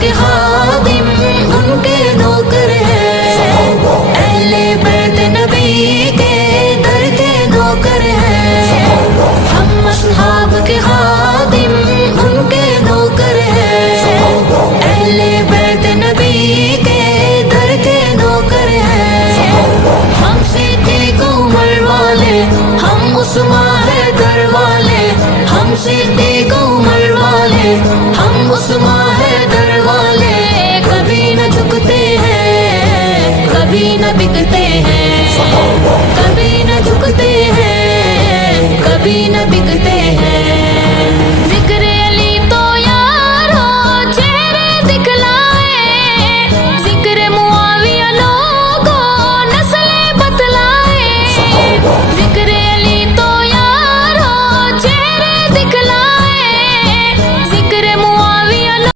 کے خادم ان کے نوکر ہیں، اہل بیت نبی کے در کے نوکر ہیں، ہم اصحاب کے خادم ان کے نوکر ہیں، اہل بیت نبی کے در کے نوکر ہیں، ہم صدیق عمر والے، ہم عثمان حیدر والے، ہم صدیق عمر والے، ہم عثمان حیدر والے، کبھی نہ جھکتے ہیں، کبھی نہ بکتے ہیں، کبھی نہ جھکتے ہیں، کبھی نہ